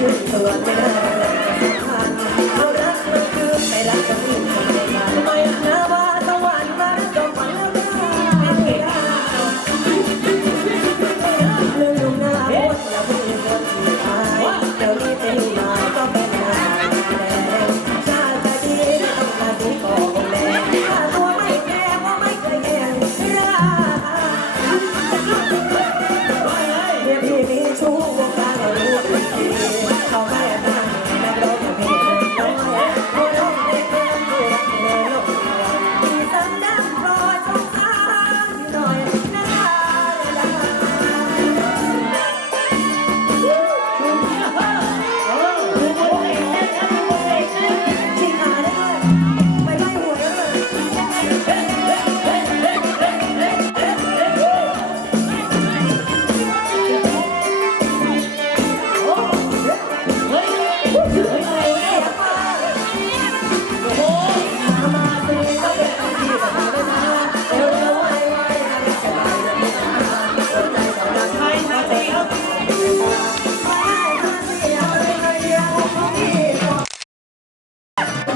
してる人がね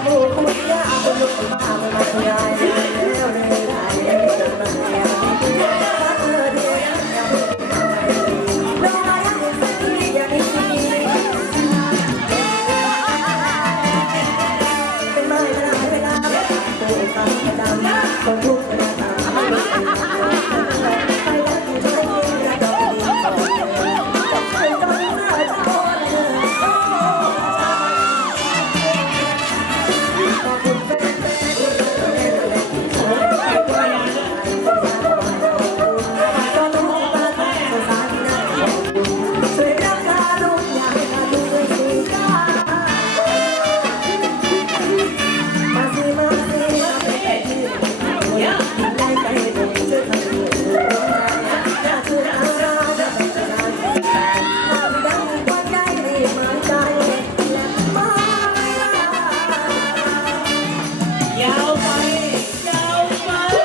Mẹ.